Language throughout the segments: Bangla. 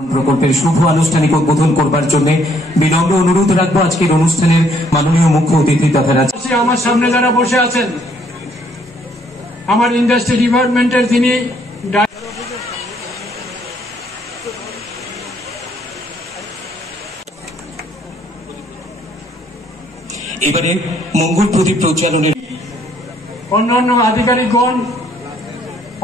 প্রকল্পের শুভ আনুষ্ঠানিক উদ্বোধন করবার জন্য বিনম্র অনুরোধ রাখবো আজকের অনুষ্ঠানের মাননীয় মুখ্য অতিথি তথা আমার সামনে যারা বসে আছেন আমার ইন্ডাস্ট্রি ডিপার্টমেন্টের যিনি এবারে মঙ্গল প্রদীপ প্রজ্বালনের অন্যান্য আধিকারিকগণ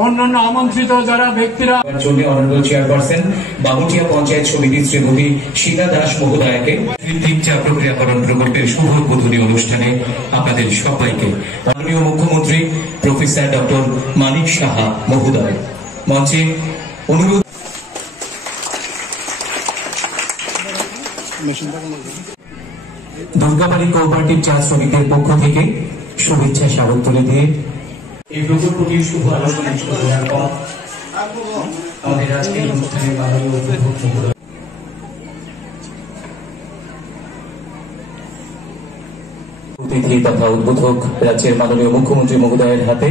অন্যান্য আমন্ত্রিত যারা ব্যক্তিরা জন্য অনারেবল চেয়ারপারসন বামুটিয়া পঞ্চায়েত সমিতি শ্রীমতী শীলা দাস মহোদয়াকে কৃত্রিম চা প্রক্রিয়াকরণ প্রকল্পের শুভ উদ্বোধনী অনুষ্ঠানে আপনাদের সবাইকে মাননীয় মুখ্যমন্ত্রী প্রফেসর ডক্টর মানিক সাহা মহোদয় মঞ্চে অনুরোধ। দুর্গাবাড়ি কোঅপারেটিভ চা শ্রমিকদের পক্ষ থেকে শুভেচ্ছা স্মারক তুলে দিয়ে এই প্রকল্পটির শুভ আলোচনা করার পর আমাদের আজকের অনুষ্ঠানে অতিথি তথা উদ্বোধক রাজ্যের মাননীয় মুখ্যমন্ত্রী মহোদয়ের হাতে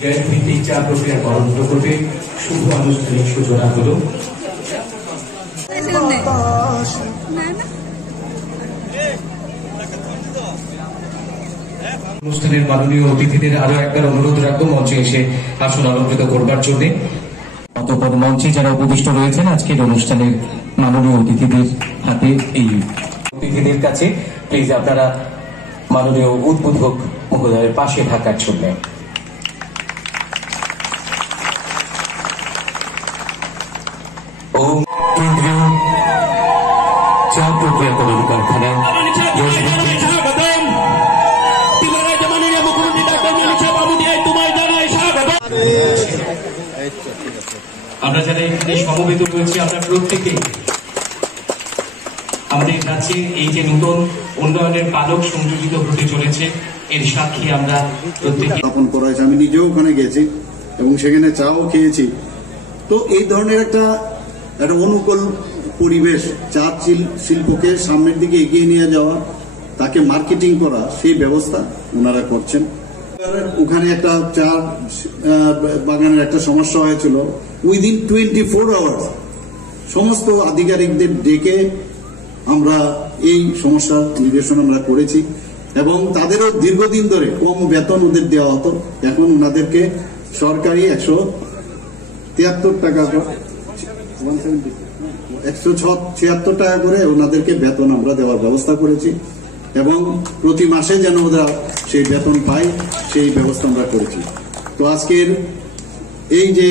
গ্যাস ভিত্তিক চা প্রক্রিয়াকরণ প্রকল্পে শুভ আনুষ্ঠানিক সূচনা হল। অনুষ্ঠানের মাননীয় অতিথিদের আরো একবার অনুরোধ রাখবো মঞ্চে এসে আসন অলঙ্কৃত করবার জন্য। অতঃপর মঞ্চে যারা উপবিষ্ট রয়েছেন আজকের অনুষ্ঠানের মাননীয় অতিথিদের হাতে এই অতিথিদের কাছে প্লিজ আপনারা মাননীয় উদ্বোধক মহোদয়ের পাশে থাকার জন্য। কেন্দ্রীয় চা প্রক্রিয়াকরণ কারখানা আমরা যারা এখানে সমবেত রয়েছি আমরা প্রত্যেকে আমাদের কাছে এই যে নতুন উন্নয়নের পালক সংযোজিত হতে চলেছে এর সাক্ষী আমরা প্রত্যেকে স্থাপন করা হয়েছে। আমি নিজেও ওখানে গেছি এবং সেখানে চাও খেয়েছি। তো এই ধরনের একটা অনুকূল পরিবেশ চা শিল্পকে সামনের দিকে এগিয়ে নিয়ে যাওয়া, তাকে মার্কেটিং করা, সেই ব্যবস্থা ওনারা করছেন। ওখানে একটা চা বাগানের একটা সমস্যা হয়েছিল, উইদিন 24 আওয়ার্স সমস্ত আধিকারিকদের ডেকে আমরা এই সমস্যার নিরসন আমরা করেছি এবং তাদেরও দীর্ঘদিন ধরে কম বেতন ওদের দেওয়া হতো। এখন ওনাদেরকে সরকারি 173 টাকা 176 টাকা করে ওনাদেরকে বেতন আমরা দেওয়ার ব্যবস্থা করেছি এবং প্রতি মাসে যেন ওরা সেই বেতন পায় সেই ব্যবস্থা আমরা করেছি। তো আজকের এই যে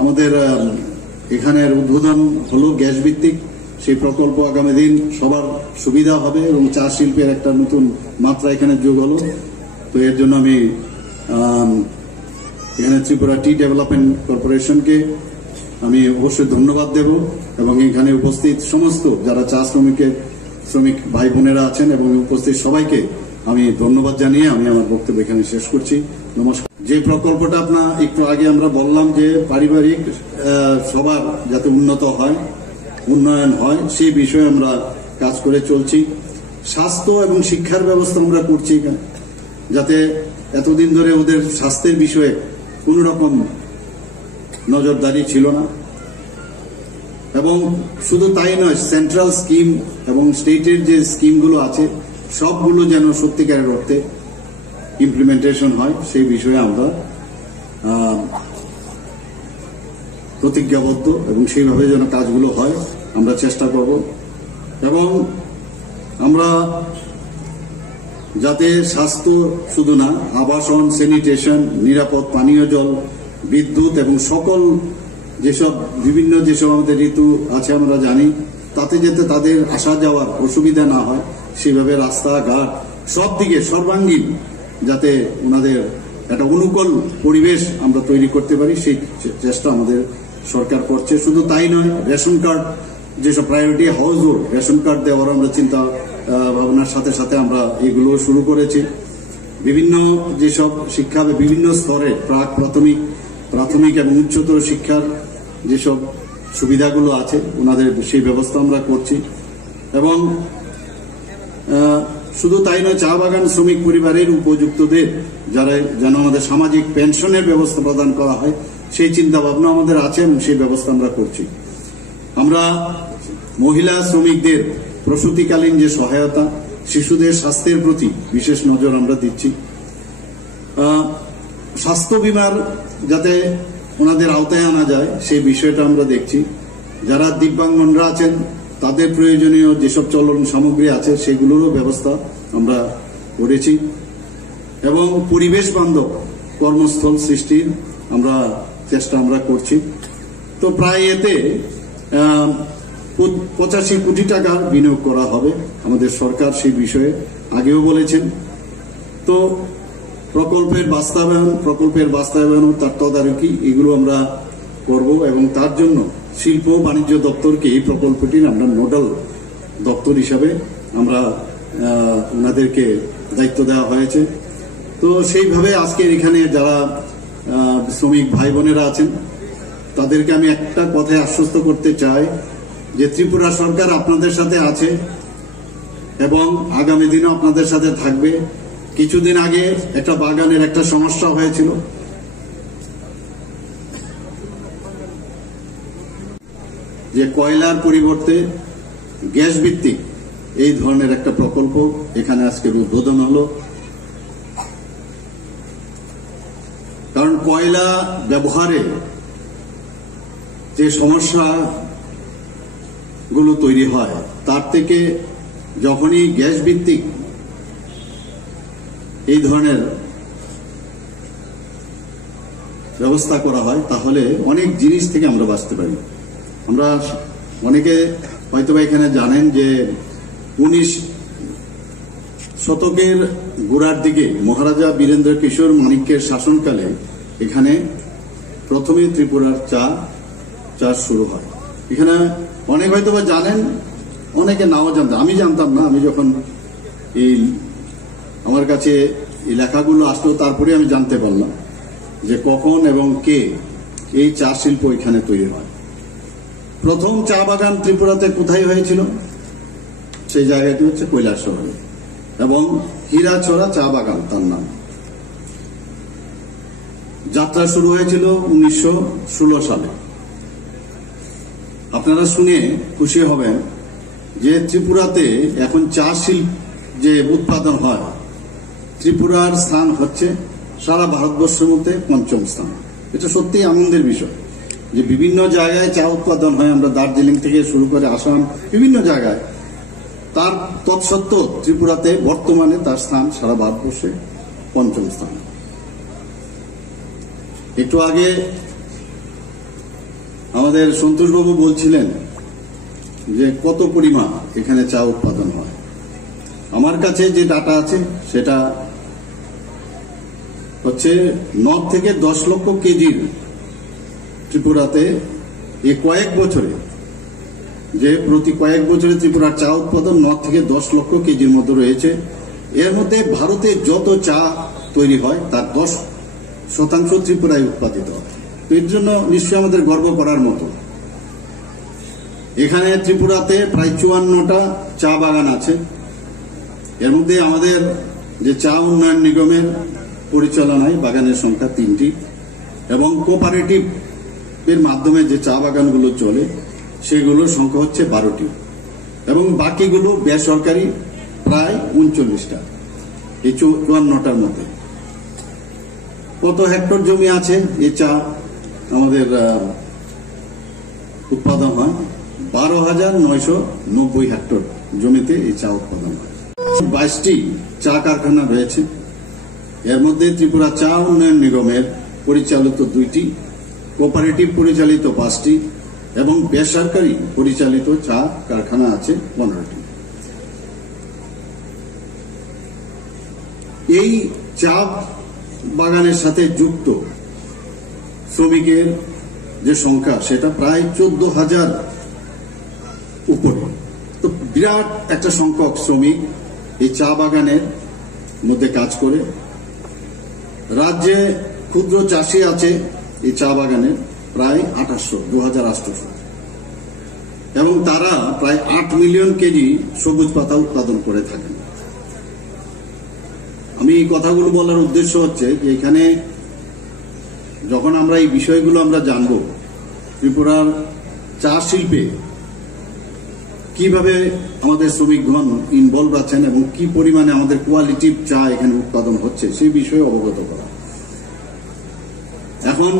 আমাদের এখানের উদ্বোধন হলো গ্যাস ভিত্তিক, সেই প্রকল্প আগামী দিন সবার সুবিধা হবে এবং চা শিল্পের একটা নতুন মাত্রা এখানে যোগ হলো। তো এর জন্য আমি এখানে ত্রিপুরা টি ডেভেলপমেন্ট কর্পোরেশনকে আমি অবশ্যই ধন্যবাদ দেব এবং এখানে উপস্থিত সমস্ত যারা চা শ্রমিক ভাই বোনেরা আছেন এবং উপস্থিত সবাইকে আমি ধন্যবাদ জানিয়ে আমি আমার বক্তব্য এখানে শেষ করছি। নমস্কার। যে প্রকল্পটা আপনার একটু আগে আমরা বললাম যে পারিবারিক সবার যাতে উন্নয়ন হয় সেই বিষয়ে আমরা কাজ করে চলছি। স্বাস্থ্য এবং শিক্ষার ব্যবস্থা আমরা করছি এখানে, যাতে এতদিন ধরে ওদের স্বাস্থ্যের বিষয়ে কোন রকম নজরদারি ছিল না এবং শুধু তাই নয়, সেন্ট্রাল স্কিম এবং স্টেটের যে স্কিমগুলো আছে সবগুলো যেন সত্যিকারের অর্থে ইমপ্লিমেন্টেশন হয় সেই বিষয়ে আমরা প্রতিজ্ঞাবদ্ধ এবং সেইভাবে যেন কাজগুলো হয় আমরা চেষ্টা করব এবং আমরা যাতে স্বাস্থ্য শুধু না, আবাসন, স্যানিটেশন, নিরাপদ পানীয় জল, বিদ্যুৎ এবং সকল যেসব আমাদের ঋতু আছে আমরা জানি, তাতে যাতে তাদের আসা যাওয়ার অসুবিধা না হয় সেভাবে রাস্তাঘাট সব দিকে সর্বাঙ্গীন যাতে ওনাদের একটা অনুকূল পরিবেশ আমরা তৈরি করতে পারি সেই চেষ্টা আমাদের সরকার করছে। শুধু তাই নয়, রেশন কার্ড যেসব priority house hold ration card দেওয়ার আমরা চিন্তা ভাবনার সাথে সাথে আমরা এগুলো শুরু করেছি। বিভিন্ন যেসব শিক্ষা বিভিন্ন স্তরে প্রাথমিক এবং উচ্চতর শিক্ষার যেসব সুবিধাগুলো আছে ওনাদের সেই ব্যবস্থা আমরা করছি এবং শুধু তাই নয়, চা বাগান শ্রমিক পরিবারের উপযুক্তদের যারা যেন আমাদের সামাজিক পেনশনের ব্যবস্থা প্রদান করা হয়, সেই চিন্তা ভাবনা আমাদের আছে এবং সেই ব্যবস্থা আমরা করছি। আমরা মহিলা শ্রমিকদের প্রসূতিকালীন যে সহায়তা, শিশুদের স্বাস্থ্যের প্রতি বিশেষ নজর আমরা দিচ্ছি। স্বাস্থ্য বিমার যাতে ওনাদের আওতায় আনা যায় সেই বিষয়টা আমরা দেখছি। যারা দিব্যাঙ্গনরা আছেন তাদের প্রয়োজনীয় যেসব চলন সামগ্রী আছে সেগুলোরও ব্যবস্থা আমরা করেছি এবং পরিবেশ বান্ধব কর্মস্থল সৃষ্টির চেষ্টা আমরা করছি। তো প্রায় এতে 85 কোটি টাকা বিনিয়োগ করা হবে, আমাদের সরকার সেই বিষয়ে আগেও বলেছেন। তো প্রকল্পের বাস্তবায়ন তার তদারকি এগুলো আমরা করব এবং তার জন্য শিল্প বাণিজ্য দপ্তরকে এই প্রকল্পটির আমরা নোডাল দপ্তর হিসাবে আমরা ওনাদেরকে দায়িত্ব দেওয়া হয়েছে। তো সেইভাবে আজকে এখানে যারা শ্রমিক ভাই বোনেরা আছেন তাদেরকে আমি একটা কথায় আশ্বস্ত করতে চাই যে ত্রিপুরা সরকার আপনাদের সাথে আছে এবং আগামী দিনও আপনাদের সাথে থাকবে। কিছুদিন আগে একটা বাগানের একটা সমস্যা হয়েছিল, যে কয়লার পরিবর্তে গ্যাস ভিত্তিক এই ধরনের একটা প্রকল্প এখানে আজকে উদ্বোধন হলো। কারণ কয়লা ব্যবহারে যে সমস্যাগুলো তৈরি হয় তার থেকে যখনই গ্যাস ভিত্তিক এই ধরনের ব্যবস্থা করা হয় তাহলে অনেক জিনিস থেকে আমরা বাঁচতে পারি। আমরা অনেকে হয়তো এখানে জানেন যে 19 শতকের গোড়ার দিকে মহারাজা বীরেন্দ্র কিশোর মানিক্যের শাসনকালে এখানে প্রথমে ত্রিপুরার চা চাষ শুরু হয়। এখানে অনেক হয়তো বা জানেন, অনেকে নাও জানতেন, আমি জানতাম না। আমি যখন আমার কাছে এই লেখাগুলো আসলো তারপরে আমি জানতে পারলাম যে কখন এবং কে এই চা শিল্প এখানে তৈরি হয়। প্রথম চা বাগান ত্রিপুরাতে কোথায় হয়েছিল? সেই জায়গাটি হচ্ছে কৈলাসহরে এবং হীরাছড়া চা বাগান তার নাম। যাত্রা শুরু হয়েছিল 1916 সালে। আপনারা শুনে খুশি হবেন যে ত্রিপুরাতে এখন চা শিল্প যে উৎপাদন হয়, ত্রিপুরার স্থান হচ্ছে সারা ভারতবর্ষের মধ্যে 5ম স্থান। এটা সত্যি আনন্দের বিষয় যে বিভিন্ন জায়গায় চা উৎপাদন হয়, আমরা দার্জিলিং থেকে শুরু করে আসাম বিভিন্ন জায়গায়। তার তৎসত্ত্বেও ত্রিপুরাতে বর্তমানে তার স্থান সারা ভারতবর্ষে 5ম স্থান। একটু আগে আমাদের সন্তোষবাবু বলছিলেন যে কত পরিমাণ এখানে চা উৎপাদন হয়। আমার কাছে যে ডাটা আছে সেটা হচ্ছে 9 থেকে 10 লক্ষ কেজির ত্রিপুরাতে এই কয়েক বছরে, যে প্রতি কয়েক বছরে ত্রিপুরার চা উৎপাদন 9 থেকে 10 লক্ষ কেজির মধ্যে রয়েছে। এর মধ্যে ভারতে যত চা তৈরি হয় তার 10% ত্রিপুরায় উৎপাদিত হয়। তো এর জন্য নিশ্চয়ই আমাদের গর্ব করার মতো। এখানে ত্রিপুরাতে প্রায় 54টা চা বাগান আছে। এর মধ্যে আমাদের যে চা উন্নয়ন নিগমের পরিচালনায় বাগানের সংখ্যা 3টি এবং কোঅপারেটিভ এর মাধ্যমে যে চা বাগানগুলো চলে সেগুলোর সংখ্যা হচ্ছে 12টি এবং বাকিগুলো বেসরকারি প্রায় 39টা এই 54টার মধ্যে। কত হেক্টর জমি আছে এই চা আমাদের উৎপাদন হয়? 12,990 হেক্টর জমিতে এই চা উৎপাদন হয়। 22টি চা কারখানা রয়েছে। এর মধ্যে ত্রিপুরা চা উন্নয়ন নিগমের পরিচালিত 2টি, কোঅপারেটিভ পরিচালিত 5টি এবং বেসরকারি পরিচালিত চা কারখানা আছে 15টি। এই চা বাগানের সাথে যুক্ত শ্রমিকের যে সংখ্যা সেটা প্রায় 14,000 উপরে। তো বিরাট একটা সংখ্যক শ্রমিক এই চা বাগানের মধ্যে কাজ করে। রাজ্যে ক্ষুদ্র চাষি আছে এই চা বাগানের প্রায় 2800 এবং তারা প্রায় 8 মিলিয়ন কেজি সবুজ পাতা উৎপাদন করে থাকেন। আমি এই কথাগুলো বলার উদ্দেশ্য হচ্ছে যে এখানে যখন আমরা এই বিষয়গুলো আমরা জানব, ত্রিপুরার চা শিল্পে কিভাবে আমাদের শ্রমিকগণ ইনভলভ আছেন এবং কি পরিমাণে আমাদের কোয়ালিটিভ চা এখানে উৎপাদন হচ্ছে সেই বিষয়ে অবগত করা। এখন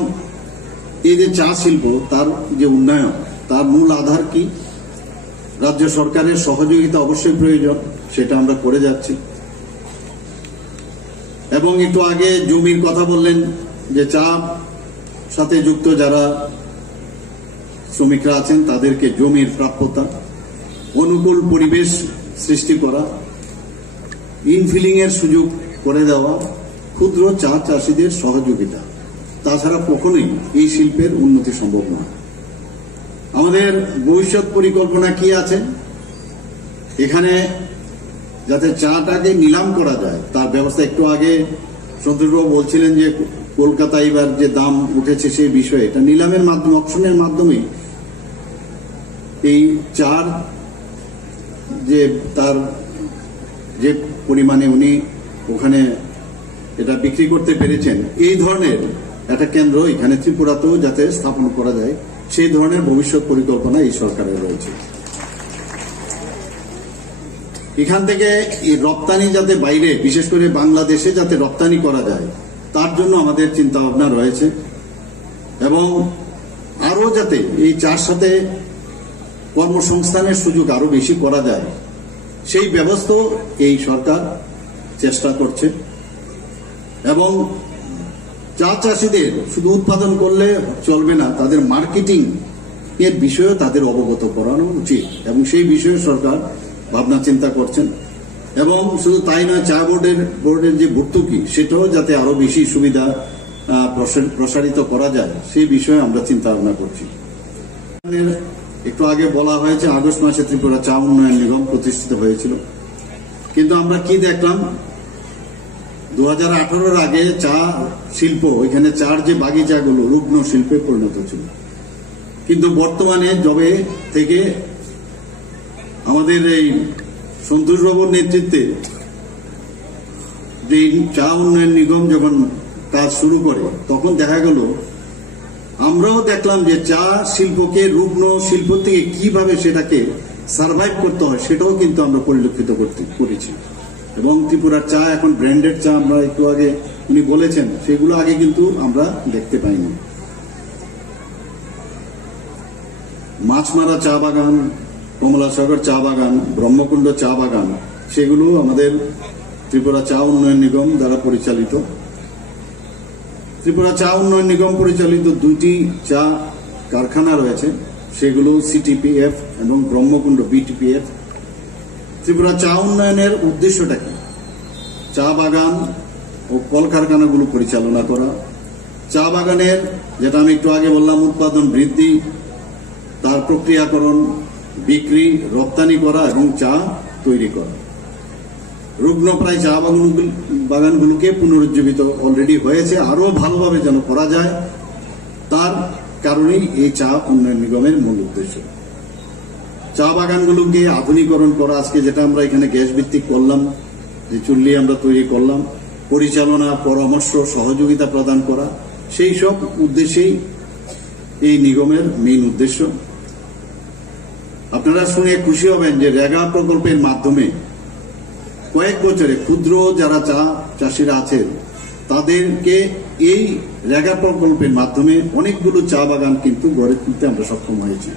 এই যে চা শিল্প, তার যে উন্নয়ন, তার মূল আধার কি? রাজ্য সরকারের সহযোগিতা অবশ্যই প্রয়োজন, সেটা আমরা করে যাচ্ছি। এবং একটু আগে জমির কথা বললেন, যে চা সাথে যুক্ত যারা শ্রমিকরা আছেন তাদেরকে জমির প্রাপ্যতা, অনুকূল পরিবেশ সৃষ্টি করা, ইনফিলিং এর সুযোগ করে দেওয়া, ক্ষুদ্র চা চাষীদের সহযোগিতা, তাছাড়া কখনোই এই শিল্পের উন্নতি সম্ভব নয়। আমাদের ভবিষ্যৎ পরিকল্পনা কি আছে? এখানে যাতে চাটাকে নিলাম করা যায় তার ব্যবস্থা। একটু আগে সন্তোষবাবু বলছিলেন যে কলকাতায় এবার যে দাম উঠেছে সেই বিষয়ে, এটা নিলামের মাধ্যমে, অকশনের মাধ্যমে এই চার যে তার যে পরিমাণে উনি ওখানে এটা বিক্রি করতে পেরেছেন, এই ধরনের একটা কেন্দ্র এখানে ত্রিপুরাতেও যাতে স্থাপন করা যায়, সেই ধরনের ভবিষ্যৎ পরিকল্পনা এই সরকারের রয়েছে। এখান থেকে এই রপ্তানি যাতে বাইরে, বিশেষ করে বাংলাদেশে যাতে রপ্তানি করা যায়, তার জন্য আমাদের চিন্তা ভাবনা রয়েছে। এবং আরো যাতে এই চার সাথে কর্মসংস্থানের সুযোগ আরো বেশি করা যায়, সেই ব্যবস্থাও এই সরকার চেষ্টা করছে। এবং চা চাষীদের শুধু উৎপাদন করলে চলবে না, তাদের মার্কেটিং এর বিষয়েও তাদের অবগত করানো উচিত, এবং সেই বিষয়ে সরকার ভাবনা চিন্তা করছেন। এবং শুধু তাই নয়, চা বোর্ডের যে ভর্তুকি, সেটাও যাতে আরো বেশি সুবিধা প্রসারিত করা যায়, সেই বিষয়ে আমরা চিন্তা ভাবনা করছি। একটু আগে বলা হয়েছে আগস্ট মাসে ত্রিপুরা চা উন্নয়ন নিগম প্রতিষ্ঠিত হয়েছিল, কিন্তু আমরা কি দেখলাম, 2018-র আগে চা শিল্প, ওইখানে চার যে বাগিচাগুলো রুগ্ন শিল্পে পরিণত ছিল। কিন্তু বর্তমানে যবে থেকে আমাদের এই সন্তোষবাবুর নেতৃত্বে যে চা উন্নয়ন নিগম যখন কাজ শুরু করে, তখন দেখা গেল, আমরাও দেখলাম যে চা শিল্পকে রুগ্ন শিল্প থেকে কিভাবে সেটাকে সার্ভাইভ করতে হয়, সেটাও কিন্তু আমরা পরিলক্ষিত করেছি। এবং ত্রিপুরার চা এখন ব্র্যান্ডেড চা, আমরা একটু আগে উনি বলেছেন, সেগুলো আগে কিন্তু আমরা দেখতে পাইনি। মাছমারা চা বাগান, কমলাসাগর চা বাগান, ব্রহ্মকুণ্ড চা বাগান, সেগুলো আমাদের ত্রিপুরা চা উন্নয়ন নিগম দ্বারা পরিচালিত। ত্রিপুরা চা উন্নয়ন নিগম পরিচালিত 2টি চা কারখানা রয়েছে, সেগুলো সিটিপিএফ এবং ব্রহ্মকুণ্ড বিটিপিএফ। ত্রিপুরা চা উন্নয়নের উদ্দেশ্যটা কি? চা বাগান ও কলকারখানাগুলো পরিচালনা করা, চা বাগানের, যেটা আমি একটু আগে বললাম, উৎপাদন বৃদ্ধি, তার প্রক্রিয়াকরণ, বিক্রি, রপ্তানি করা এবং চা তৈরি করা। রুগ্নপ্রায় চা বাগানগুলোকে পুনরুজ্জীবিত অলরেডি হয়েছে, আরো ভালোভাবে যেন করা যায়, তার কারণেই এই চা উন্নয়ন নিগমের মূল উদ্দেশ্য। চা বাগানগুলোকে আধুনিকরণ করা, আজকে যেটা আমরা এখানে গ্যাস ভিত্তিক করলাম, যে চুল্লি আমরা তৈরি করলাম, পরিচালনা, পরামর্শ, সহযোগিতা প্রদান করা, সেই সব উদ্দেশ্যেই এই নিগমের মেইন উদ্দেশ্য। আপনারা শুনে খুশি হবেন যে রেগা প্রকল্পের মাধ্যমে কয়েক বছরে ক্ষুদ্র যারা চা চাষিরা আছেন, তাদেরকে এই রেগা প্রকল্পের মাধ্যমে অনেকগুলো চা বাগান কিন্তু গড়ে তুলতে আমরা সক্ষম হয়েছি।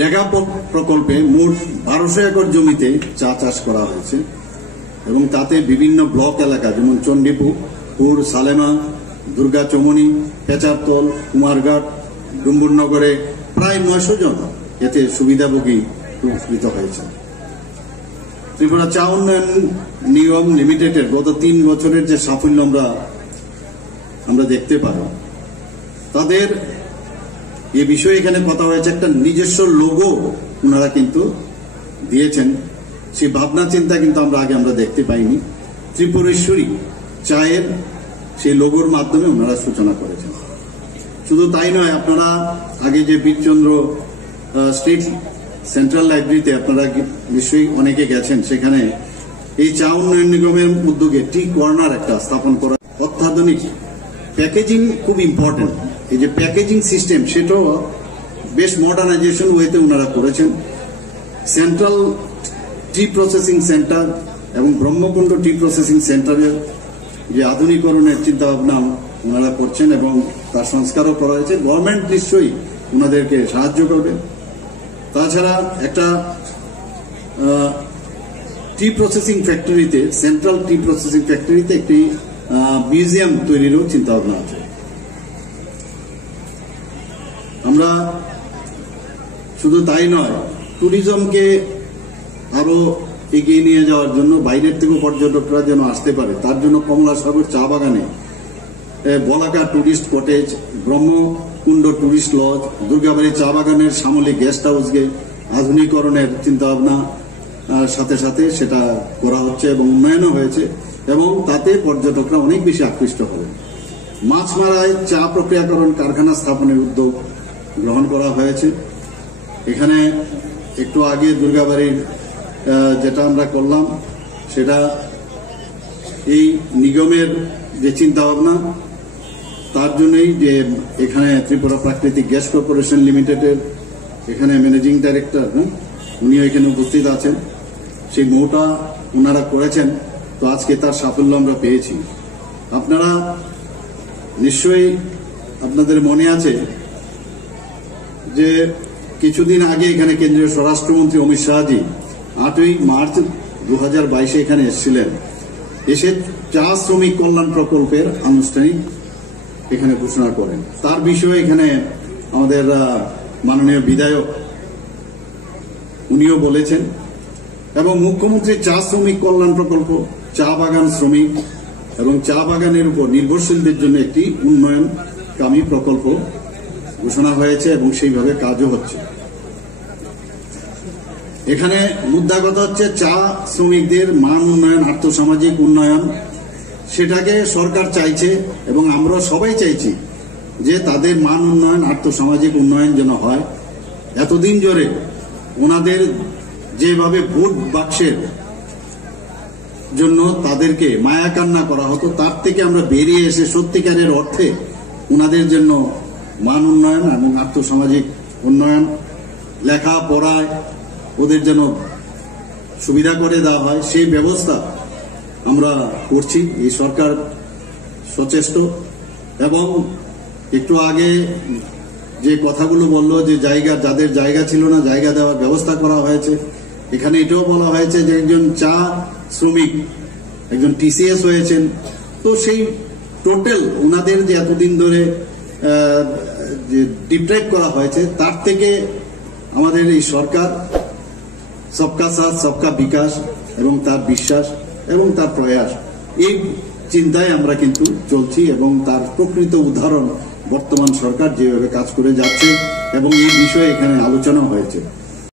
রেগা প্রকল্পে মোট 1200 একর জমিতে চা চাষ করা হয়েছে, এবং তাতে বিভিন্ন ব্লক এলাকা, যেমন চণ্ডীপুর, সালেমা, দুর্গা চমনি, পেচারতল, কুমারঘাট, ডুম্বুরনগরে প্রায় 900 জন এতে সুবিধাভোগী উপকৃত হয়েছে। ত্রিপুরা চা উন্নয়ন নিগম লিমিটেডের গত 3 বছরের যে সাফল্য আমরা দেখতে পাই, তাদের এ বিষয়ে এখানে কথা হয়েছে, একটা নিজস্ব লোগো ওনারা কিন্তু দিয়েছেন। সেই ভাবনা চিন্তা কিন্তু আমরা দেখতে পাইনি। ত্রিপুরেশ্বরী চায়ের সেই লোগোর মাধ্যমে ওনারা সূচনা করেছেন। শুধু তাই নয়, আপনারা আগে যে বীরচন্দ্র স্টেট সেন্ট্রাল লাইব্রেরিতে আপনারা নিশ্চয়ই অনেকে গেছেন, সেখানে এই চা উন্নয়ন নিগমের উদ্যোগে টি কর্নার একটা স্থাপন করা, অত্যাধুনিক প্যাকেজিং খুব ইম্পর্টেন্ট। এই যে প্যাকেজিং সিস্টেম সেটাও বেশ মডার্নাইজেশন ওয়েতে ওনারা করেছেন। সেন্ট্রাল টি প্রসেসিং সেন্টার এবং ব্রহ্মকুণ্ড টি প্রসেসিং সেন্টারের যে আধুনিকরণের চিন্তা ভাবনা ওনারা করছেন এবং তার সংস্কারও করা হয়েছে। গভর্নমেন্ট নিশ্চয়ই ওনাদেরকে সাহায্য করবে। তাছাড়া একটা টি প্রসেসিং ফ্যাক্টরিতে, সেন্ট্রাল টি প্রসেসিং ফ্যাক্টরিতে একটি মিউজিয়াম তৈরিরও চিন্তা ভাবনা আছে। আমরা শুধু তাই নয়, ট্যুরিজমকে আরো এগিয়ে নিয়ে যাওয়ার জন্য বাইরের থেকেও পর্যটকরা যেন আসতে পারে, তার জন্য কমলাসাগর চা বাগানে Balaka tourist cottage, Brahmakunda tourist lodge, Durgabari চা বাগানের সামলে গেস্ট হাউসকে আধুনিকরণের চিন্তা ভাবনা সাথে সাথে সেটা করা হচ্ছে এবং উন্নয়নও হয়েছে এবং তাতে পর্যটকরা অনেক বেশি আকৃষ্ট হবেন। মাছমারায় চা প্রক্রিয়াকরণ কারখানা স্থাপনের উদ্যোগ গ্রহণ করা হয়েছে। এখানে একটু আগে দুর্গাবাড়ির যেটা আমরা করলাম সেটা এই নিগমের যে চিন্তা ভাবনা, তার জন্যই যে এখানে ত্রিপুরা প্রাকৃতিক গ্যাস কর্পোরেশন লিমিটেডের এখানে ম্যানেজিং ডাইরেক্টর উনিও এখানে উপস্থিত আছেন। সেই মৌটা ওনারা করেছেন, তো আজকে তার সাফল্য আমরা পেয়েছি। আপনারা নিশ্চয়ই আপনাদের মনে আছে যে কিছুদিন আগে এখানে কেন্দ্রীয় স্বরাষ্ট্রমন্ত্রী অমিত শাহজি 8ই মার্চ 2022 এখানে এসেছিলেন। এসে চা শ্রমিক কল্যাণ প্রকল্পের আনুষ্ঠানিক এখানে ঘোষণা করেন। তার বিষয়ে এখানে আমাদের মাননীয় বিধায়ক উনিও বলেছেন এবং মুখ্যমন্ত্রী চা শ্রমিক কল্যাণ প্রকল্প, চা বাগান শ্রমিক এবং চা বাগানের উপর নির্ভরশীলদের জন্য একটি উন্নয়নকামী প্রকল্প ঘোষণা হয়েছে এবং সেইভাবে কাজও হচ্ছে। এখানে মুদ্রা কথা হচ্ছে চা শ্রমিকদের মান উন্নয়ন, আর্থসামাজিক উন্নয়ন, সেটাকে সরকার চাইছে এবং আমরা সবাই চাইছি যে তাদের মান উন্নয়ন, আর্থসামাজিক উন্নয়ন যেন হয়। এতদিন ধরে ওনাদের যেভাবে ভোট বাক্সের জন্য তাদেরকে মায়া কান্না করা হতো, তার থেকে আমরা বেরিয়ে এসে সত্যিকারের অর্থে ওনাদের জন্য মান উন্নয়ন এবং আর্থসামাজিক উন্নয়ন, লেখাপড়ায় ওদের যেন সুবিধা করে দেওয়া হয় সেই ব্যবস্থা আমরা করছি। এই সরকার সচেষ্ট এবং একটু আগে যে কথাগুলো বললো যে জায়গা, যাদের জায়গা ছিল না জায়গা দেওয়ার ব্যবস্থা করা হয়েছে। এখানে এটাও বলা হয়েছে যে একজন চা শ্রমিক একজন টিসিএস হয়েছেন, তো সেই টোটাল ওনাদের যে এতদিন ধরে যে ডিপ্রাইভ করা হয়েছে তার থেকে আমাদের এই সরকার সবকা সাথ সবকা বিকাশ এবং তার বিশ্বাস এবং তার প্রয়াস, এই চিন্তায় আমরা কিন্তু চলছি এবং তার প্রকৃত উদাহরণ বর্তমান সরকার যেভাবে কাজ করে যাচ্ছে এবং এই বিষয়ে এখানে আলোচনা হয়েছে।